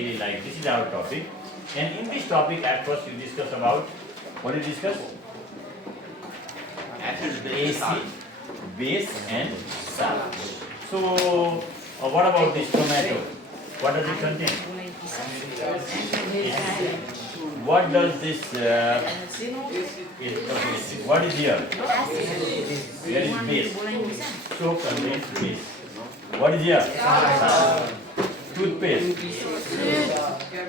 daily life. This is our topic. And in this topic, at first we discuss about, what did we discuss? Acid, base and salt. So, what about this tomato? What does it contain? What does this, what is here? There is base. So contains base. What is here? Salt. Toothpaste.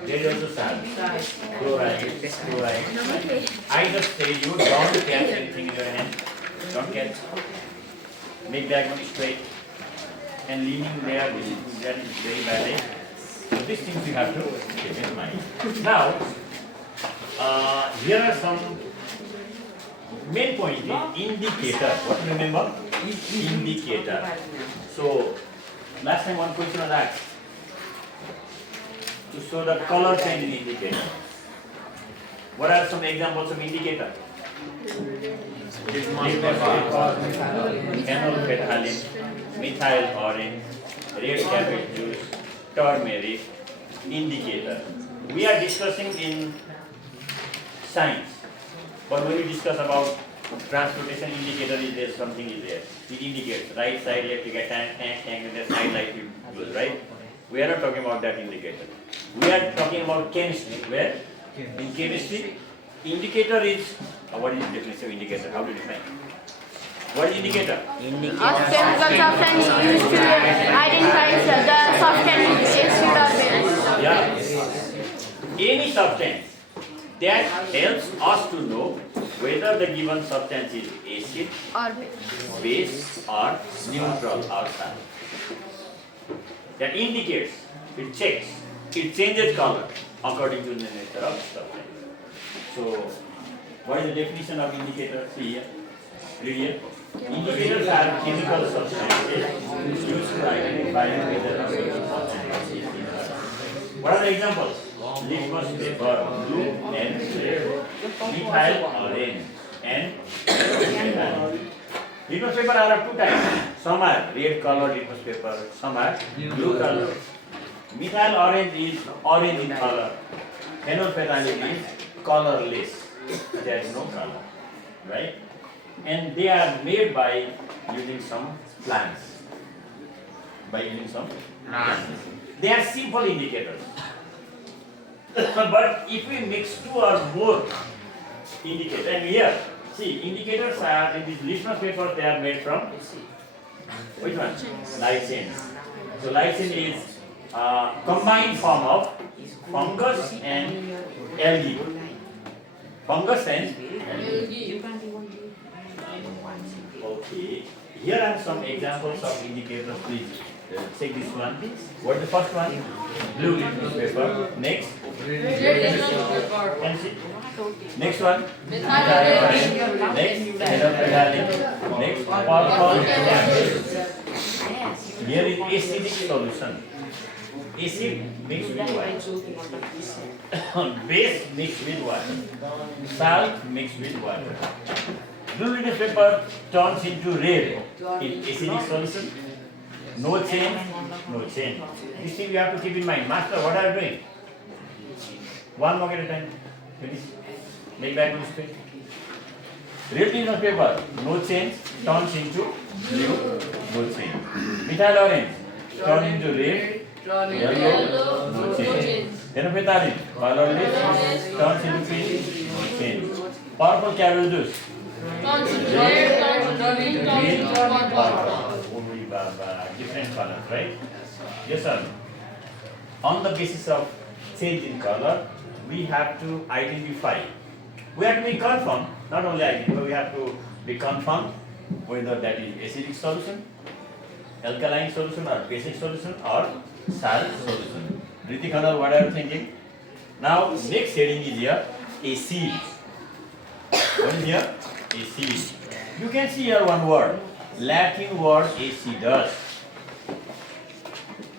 There is also salt. Chloride. I just say you don't catch anything in your hand. Don't catch. Make that one straight. And leaning there, that is very bad. So these things you have to keep in mind. Now, here are some main point is indicator. What do you remember? Indicator. So, last time one question was asked to show the color change in indicator. What are some examples of indicator? Phenolphthalein, methyl orange, red cabbage juice, turmeric, indicator. We are discussing in science, but when we discuss about transportation, indicator is there, something is there. It indicates right side electric tank, and the side light will, right? We are not talking about that indicator. We are talking about chemistry. Where? In chemistry, indicator is, what is the definition of indicator? How do you define? What is indicator? Chemical substance used to identify the substance acid or base. Yeah. Any substance that helps us to know whether the given substance is acid, Or base, or neutral or salt. That indicates, it checks, it changes color according to the nature of substance. So, what is the definition of indicator? See here. Read here. Indicators are chemical substances used to identify whether a given substance is acid. What are the examples? Litmus paper, blue and red, methyl orange, and litmus paper are of two types. Some are red colored litmus paper, some are blue colored. Methyl orange is orange in color. Phenolphthalein is colorless. There is no color, right? And they are made by using some plants. They are simple indicators. But if we mix two or more indicators, and here, see, indicators are in this litmus paper, they are made from which one? Lysine. So lysine is combined form of fungus and algae. Fungus and algae. Okay. Here are some examples of indicators, please. Take this one. What is the first one? Blue litmus paper. Next. And see. Next one. Next. Next. Purple. Here is acidic solution. Acid mixed with water. Base mixed with water. Salt mixed with water. Blue litmus paper turns into red in acidic solution. No change, no change. This thing you have to keep in mind. Master, what are you doing? One more at a time. Finish. Make back one straight. Red litmus paper, no change, turns into blue, no change. Methyl orange, turn into red, yellow, no change. Phenolphthalein, colorless, turns into pink, no change. Purple cabbage juice, green, purple. Different colors, right? Yes, sir. On the basis of change in color, we have to identify. We have to be confirmed, not only identify, we have to be confirmed whether that is acidic solution, alkaline solution, or basic solution, or salt solution. Ritik Khanal, what are you thinking? Now, next heading is here, acid. What is here? Acid. You can see here one word. Latin word acidus.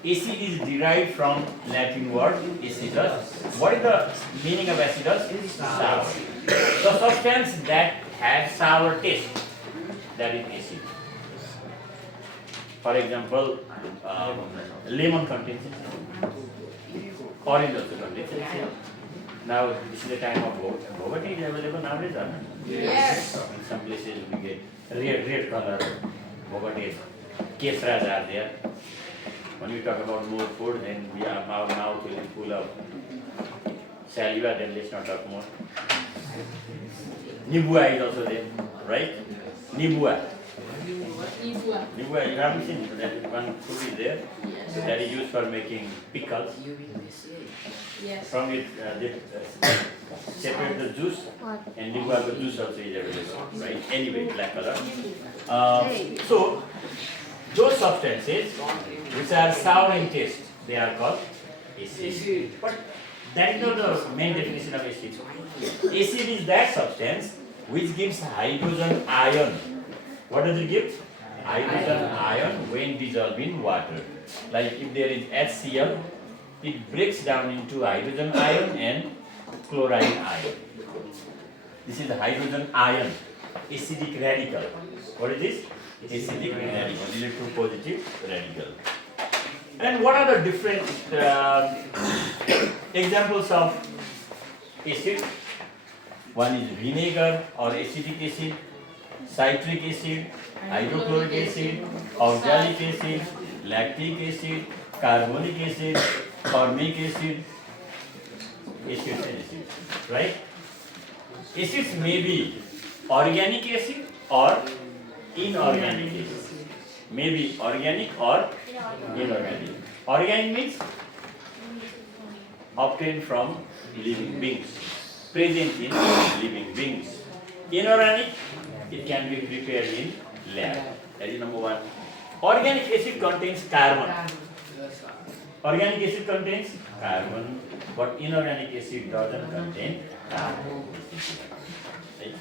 Acid is derived from Latin word acidus. What is the meaning of acidus? Sour. The substance that has sour taste, that is acid. For example, lemon contains acid. Orange also contains. Now this is the time of boba tea is available nowadays, or not? Yes. In some places we get red color boba tea. Kesras are there. When we talk about more food, then we are our mouth will be full of saliva. Then let's not talk more. Nibua is also there, right? Nibua. Nibua, you haven't seen that one food is there that is used for making pickles. Yes. From it, they separate the juice, and Nibua the juice also is available, right? Anyway, black color. So those substances which are sour in taste, they are called acid. But that is not the main definition of acid. Acid is that substance which gives hydrogen ion. What does it give? Hydrogen ion when dissolved in water. Like if there is HCl, it breaks down into hydrogen ion and chloride ion. This is the hydrogen ion, acidic radical. What is this? Acidic radical, electropositive radical. And what are the different examples of acid? One is vinegar or acidic acid, citric acid, hydrochloric acid, oxalic acid, lactic acid, carbonic acid, formic acid, acids and acids, right? Acids may be organic acid or inorganic acid. May be organic or inorganic. Organic means obtained from living beings, present in living beings. Inorganic, it can be prepared in lab. That is number one. Organic acid contains carbon. Organic acid contains carbon, but inorganic acid doesn't contain carbon. Right?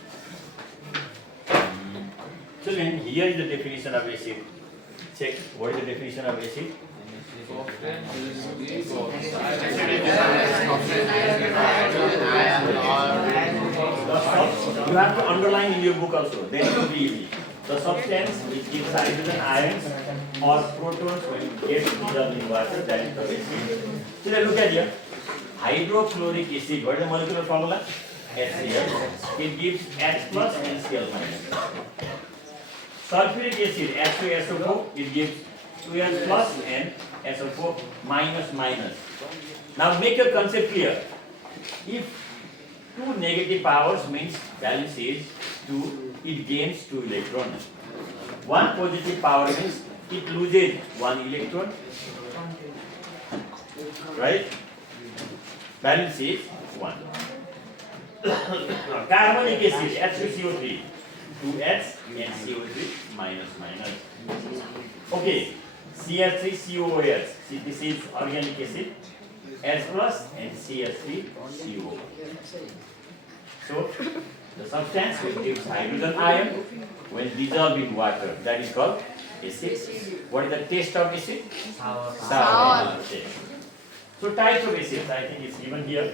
So then here is the definition of acid. Check what is the definition of acid. You have to underline in your book also. Then it will be easy. The substance which gives hydrogen ions or protons when it gets dissolved in water, that is the acid. So then look at here. Hydrochloric acid. What is the molecular formula? HCl. It gives H plus and Cl minus. Sulfuric acid, H2SO4, it gives 2H plus and SO4 minus minus. Now make your concept clear. If two negative powers means valence is 2, it gains 2 electrons. One positive power means it loses 1 electron. Right? Valence is 1. Carbonic acid, H2CO3, 2H and CO3 minus minus. Okay, CH3COOH. See, this is organic acid, H plus and CH3CO. So, the substance which gives hydrogen ion when dissolved in water, that is called acid. What is the taste of acid? Sour. Taste. So, types of acids, I think it's given here.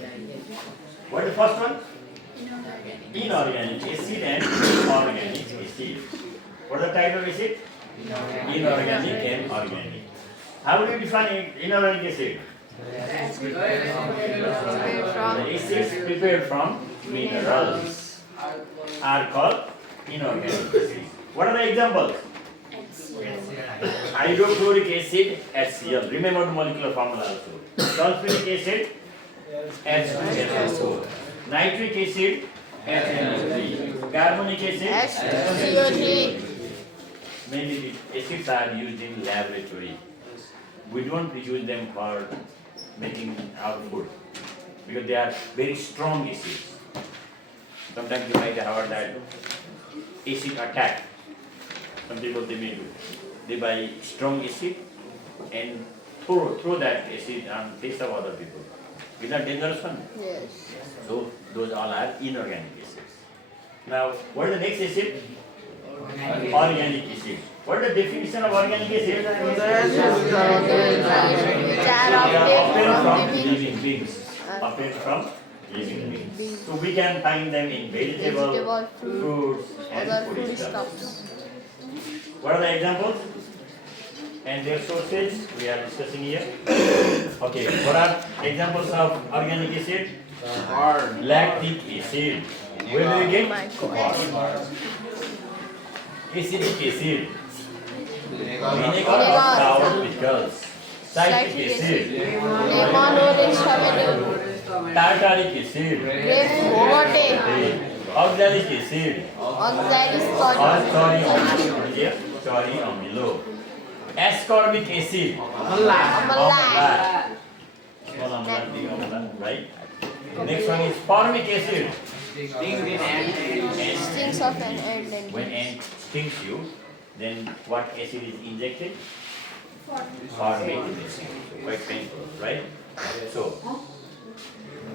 What is the first one? Inorganic acid and organic acid. What are the types of acid? Inorganic and organic. How do you define inorganic acid? The acids prepared from minerals are called inorganic acid. What are the examples? Hydrochloric acid, HCl. Remember the molecular formula also. Sulfuric acid, H2SO4. Nitric acid, HNO3. Carbonic acid, HCO3. Mainly the acids are used in laboratory. We don't use them for making our food because they are very strong acids. Sometimes you might have heard that acid attack. Some people they may do. They buy strong acid and throw that acid on face of other people. Is that dangerous one? Yes. So those all are inorganic acids. Now, what is the next acid? Organic acid. What is the definition of organic acid? Which are They are obtained from living living beings. Obtained from living beings. So we can find them in vegetable, fruits, and other food food stuffs. stuffs. What are the examples? and their sources we are discussing here. Okay, what are examples of organic acid? Lactic acid. Where do we get? Acetic acid. Vinegar or sour pickles. Citric acid. lemon orange tomato Tartaric acid. grape yogurt Oxalic acid. oxalis Or chlorine sorry, amilo. Ascorbic acid. amla Small amla, big amla, right? Next one is formic acid. stings of an ant and When ant stings you, then what acid is injected? Formic acid. Quite painful, right? So,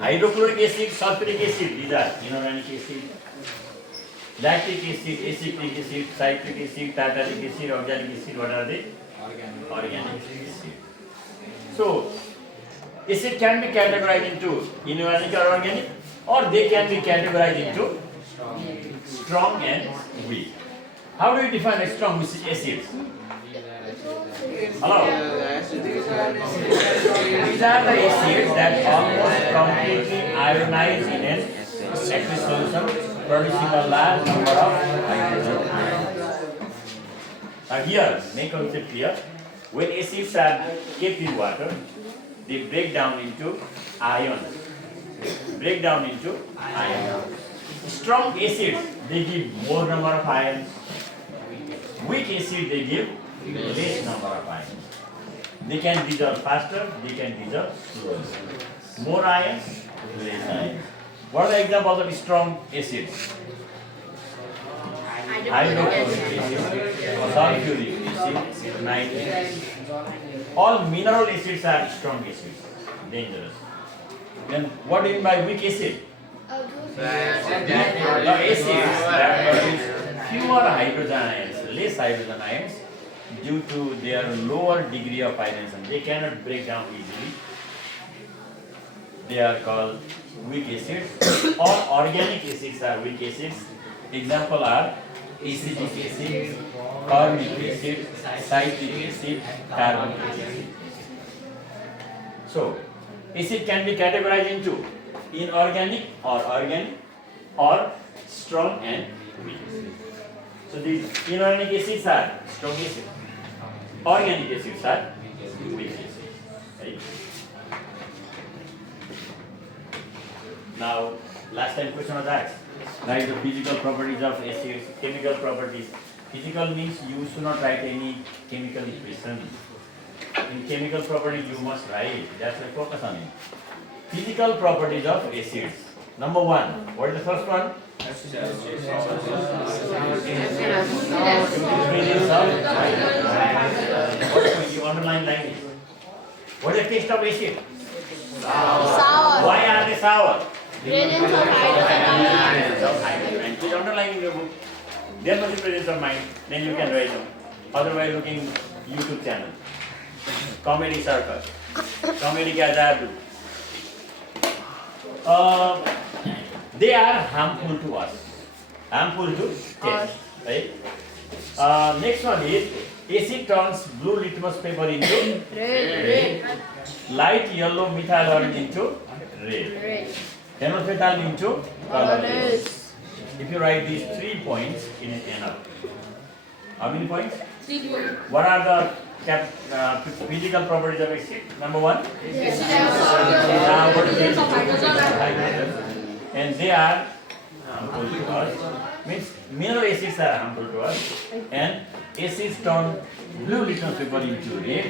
hydrochloric acid, sulfuric acid, these are inorganic acid. Lactic acid, acetic acid, citric acid, tartaric acid, oxalic acid, what are they? Organic acid. So, acid can be categorized into inorganic or organic, or they can be categorized into strong and weak. How do you define a strong acid? Hello? These are the acids that almost completely ionize in an aqueous solution, producing a large number of hydrogen ions. Now here, make concept clear. When acids are kept in water, they break down into ions. Strong acids, they give more number of ions. Weak acid, they give less number of ions. They can dissolve faster, they can dissolve slowly. More ions, less ions. What are the examples of strong acids? Hydrochloric acid, sulfuric acid, nitric acid. All mineral acids are strong acids, dangerous. Then what do you mean by weak acid? The acids that produce fewer hydrogen ions, less hydrogen ions, due to their lower degree of ionization. They cannot break down easily. They are called weak acids. All organic acids are weak acids. Example are acetic acid, formic acid, citric acid, carbonic acid. So, acid can be categorized into inorganic or organic, or strong and weak. So these inorganic acids are strong acids. Organic acids are weak acids. Right? Now, last time question was asked. Write the physical properties of acids, chemical properties. Physical means you should not write any chemical equation. In chemical properties you must write. That's why focus on it. Physical properties of acids. Number one. What is the first one? Presence of you underline like this. What is the taste of acid? sour Why are they sour? presence of hydrogen Presence of hydrogen. Please underline in your book. There must be presence of mind. Then you can write them. Otherwise, looking YouTube channel. Comedy circus. Comedy ka jadoo. They are harmful to us. Harmful to taste. Right? Next one is acid turns blue litmus paper into red. Light yellow methyl orange into red. Phenolphthalein into colorless. If you write these 3 points, it is enough. How many points? 3 points. What are the physical properties of acid? Number one. And they are harmful to us. Means mineral acids are harmful to us. And acids turn blue litmus paper into red,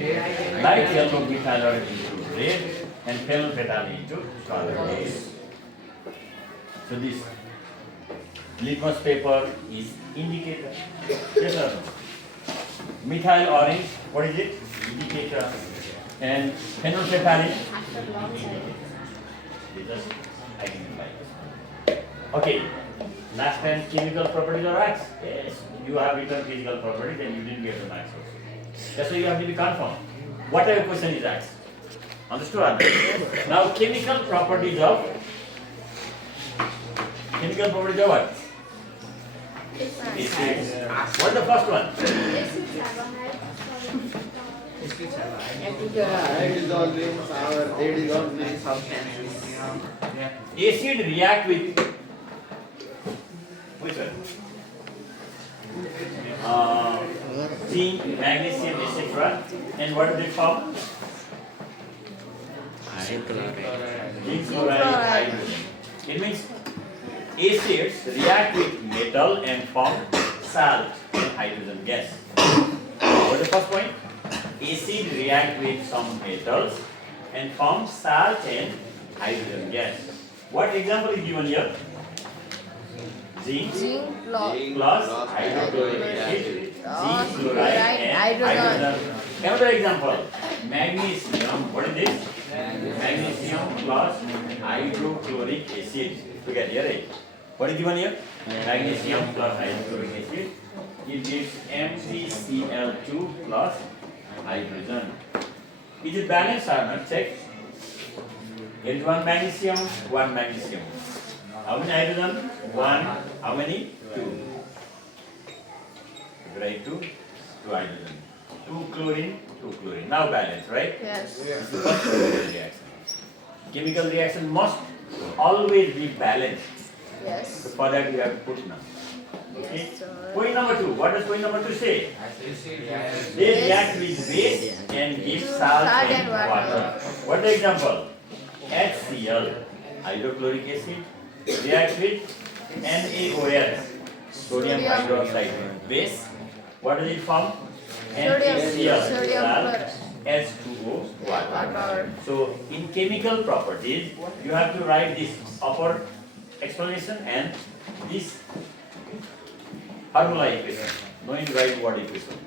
light yellow methyl orange into red, and phenolphthalein into colorless. So this litmus paper is indicator. Yes or no? Methyl orange, what is it? Indicator. And phenolphthalein, indicator. They just identify. Okay. Last time chemical properties are asked. Yes, you have written physical properties and you didn't get the marks also. That's why you have to be confirmed. Whatever question is asked. Understood or not? Now chemical properties of what? Acids. What is the first one? Dissolving power, they dissolve many substances. Acid react with which one? Zinc, magnesium, etc. And what do they form? Zinc chloride, hydrogen. It means acids react with metal and form salt and hydrogen gas. What is the first point? Acid react with some metals and form salt and hydrogen gas. What example is given here? Zinc plus hydrochloric acid, zinc chloride and hydrogen. Another example, magnesium. What is this? Magnesium plus hydrochloric acid. Look at here, right? What is given here? Magnesium plus hydrochloric acid. It gives MgCl2 plus hydrogen. Is it balanced or not? Check. Here is one magnesium, one magnesium. How many hydrogen? One. How many? Two. Write two. Two hydrogen. Two chlorine. Two chlorine. Now balance, right? Yes. This is the first chemical reaction. Chemical reaction must always be balanced. Yes. So for that we have to put now. Okay. Yes, sir. Point number two. What does point number two say? They react with base and give salt and water. What is the example? HCl, hydrochloric acid, react with NaOH, sodium hydroxide, base. What does it form? NaCl, salt, H2O, water. So in chemical properties, you have to write this upper explanation and this formula equation. No need to write word equation.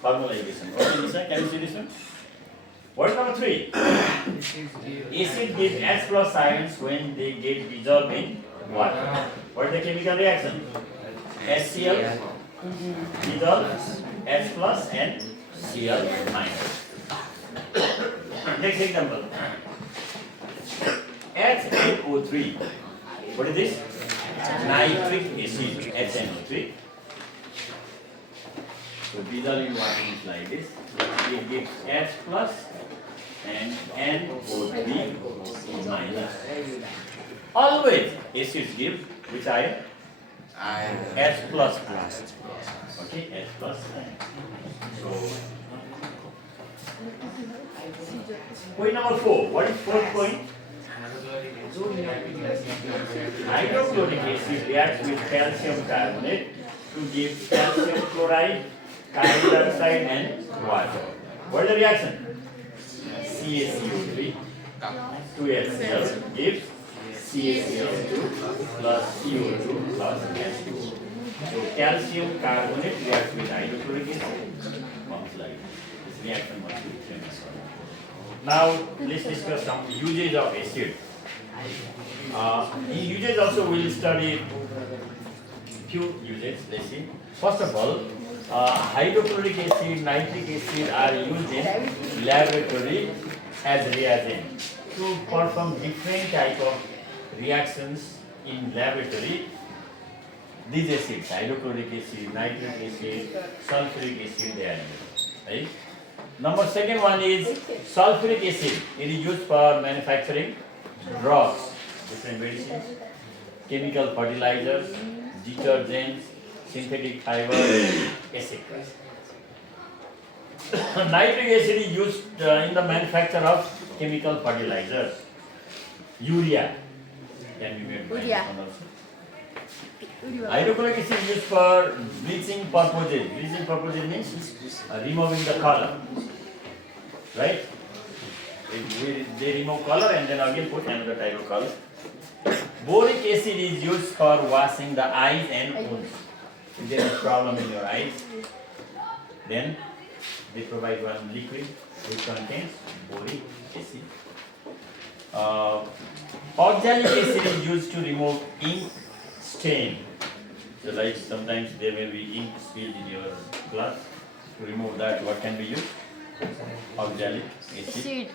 Formula equation. Okay, Lisa, can you see this one? What is number three? Acid gives H plus ions when they get dissolved in water. What is the chemical reaction? HCl dissolve H plus and Cl minus. Next example. HNO3. What is this? Nitric acid, HNO3. So dissolve in water is like this. It gives H plus and NO3 minus. Always acids give which ion? H plus plus. Okay, H plus. So point number 4. What is fourth point? Hydrochloric acid reacts with calcium carbonate to give calcium chloride, carbon dioxide and water. What is the reaction? CaCO3 to HCl gives CaCO2 plus CO2 plus H2O. So calcium carbonate reacts with hydrochloric acid. Forms like this reaction must be famous. Now let's discuss some uses of acid. In uses also we will study few uses. Let's see. First of all, hydrochloric acid, nitric acid are used in laboratory as reagent to perform different type of reactions in laboratory. These acids, hydrochloric acid, nitric acid, sulfuric acid, they are used. Right? Number second one is sulfuric acid. It is used for manufacturing drugs, different medicines, chemical fertilizers, detergents, synthetic fibers, etc. Nitric acid is used in the manufacture of chemical fertilizers. Urea can be made by this one also. Hydrochloric acid is used for bleaching purposes. Bleaching purposes means removing the color. Right? They remove color and then again put another type of color. Boric acid is used for washing the eyes and wounds. If there is problem in your eyes, then they provide one liquid which contains boric acid. Oxalic acid is used to remove ink stain. So like sometimes there may be ink spilled in your glass. To remove that, what can be used? Oxalic acid.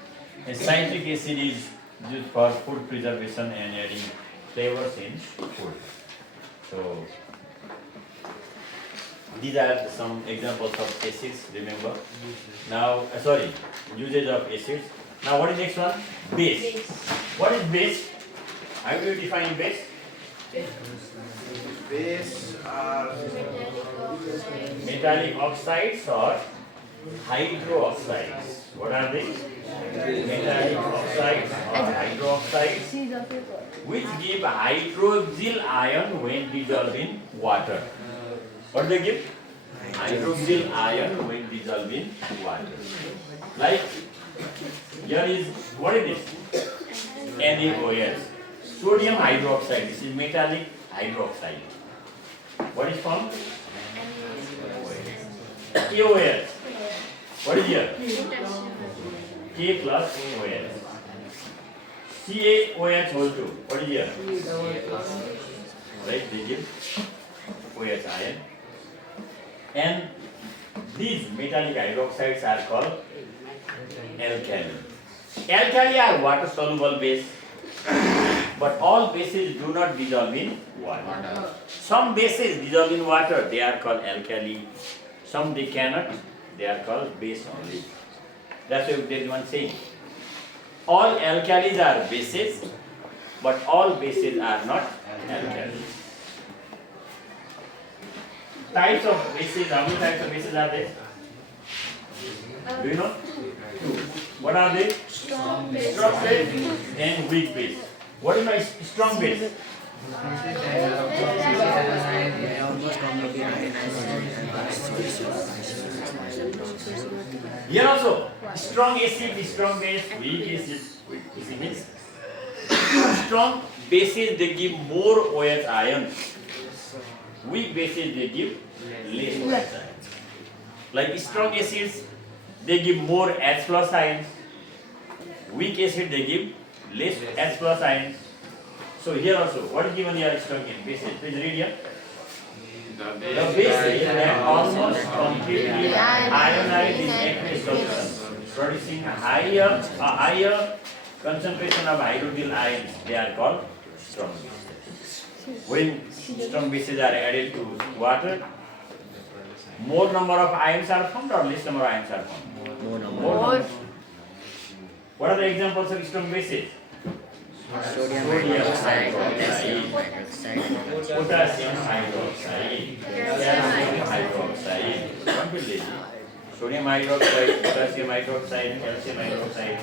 And citric acid is used for food preservation and adding flavors in food. So These are some examples of acids, remember. Now, usage of acids. Now what is next one? Base. What is base? How do you define base? Base are Metallic oxides or hydroxides. What are they? Metallic oxides or hydroxides which give hydroxyl ion when dissolved in water. What do they give? Hydroxyl ion when dissolved in water. Like here is, what is this? NaOH. Sodium hydroxide. This is metallic hydroxide. What is formed? KOH. What is here? K plus OH. CaOH whole 2. What is here? Right, they give OH ion. And these metallic hydroxides are called alkali. Alkali are water soluble base, but all bases do not dissolve in water. Some bases dissolve in water, they are called alkali. Some they cannot, they are called base only. That's why there is one saying. All alkalis are bases, but all bases are not alkalis. Types of bases, how many types of bases are there? Do you know? 2. What are they? Strong base and weak base. What is my strong base? Here also, strong acid, strong base, weak acid, weak acid means strong bases they give more OH ion. Weak bases they give less OH ion. Like strong acids, they give more H plus ions. Weak acid they give less H plus ions. So here also, what is given here strong bases? Please read here. The bases that almost completely ionize in aqueous solution, producing a higher concentration of hydroxyl ions. They are called strong bases. When strong bases are added to water, more number of ions are formed or less number of ions are formed? More number. What are the examples of strong bases? Sodium hydroxide, potassium hydroxide, calcium hydroxide. Sodium hydroxide, potassium hydroxide, calcium hydroxide.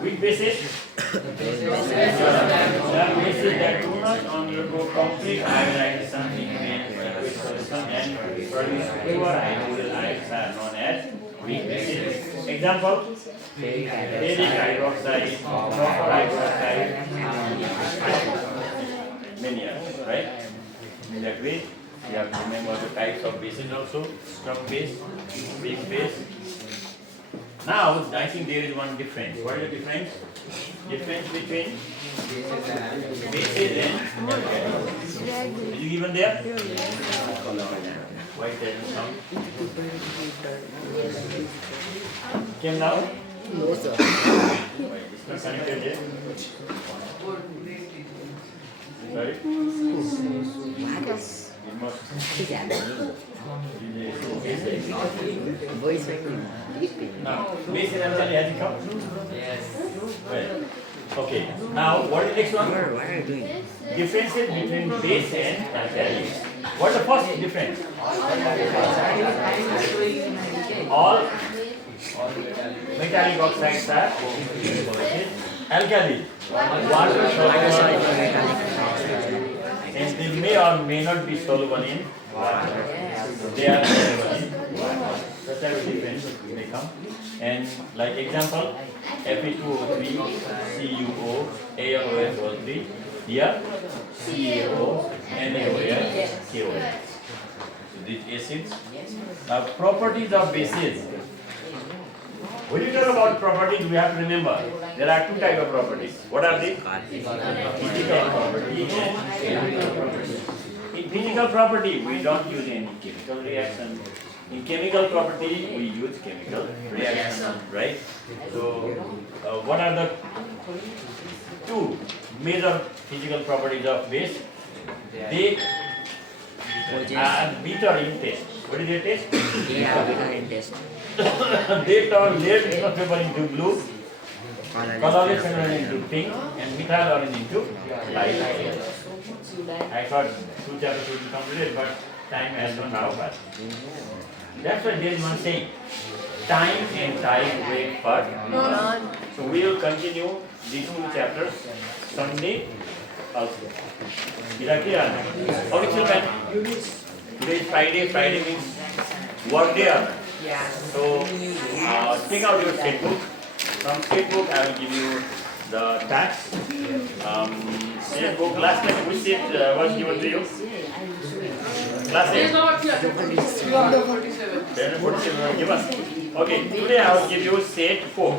Which bases? There are bases that do not undergo complete ionization in aqueous solution and produce pure hydroxyl ions are known as weak bases. Example? Ferric hydroxide, copper hydroxide, many others, right? In that way, you have to remember the types of bases also, strong base, weak base. Now, I think there is one difference. What is the difference? Difference between bases and alkalis. Is it given there? Why it doesn't sound? Came now? No, sir. Why? It's not connected yet? Sorry? It must. Now, base and alkali has it come? Yes. Well, okay. Now, what is the next one? What are you doing? Differences between base and alkali. What is the first difference? All metallic oxides are alkali. Water soluble and they may or may not be soluble in water. They are soluble in water. Such type of difference may come. And like example, Fe2O3, CuO, AlOH3, here CaO, NaOH, KOH. So these acids. Now properties of bases. When you talk about properties, we have to remember there are 2 types of properties. What are they? Physical property and chemical property. In physical property, we don't use any chemical reaction. In chemical property, we use chemical reaction, right? So, what are the 2 major physical properties of base? They are bitter in taste. What is their taste? Yeah, we got in test. They turn their litmus paper into blue, colorless phenol into pink, and methyl orange into light. I thought 2 chapters would be completed, but time has gone now. But that's why there is one saying, time and tide wait for none. So we will continue these 2 chapters Sunday also. Is that clear? Okay, children. Today is Friday. Friday means work day. Yeah. So take out your state book. From state book, I will give you the tax. State book. Last time which state was given to you? Last day? 47. Give us. Okay, today I will give you set 4.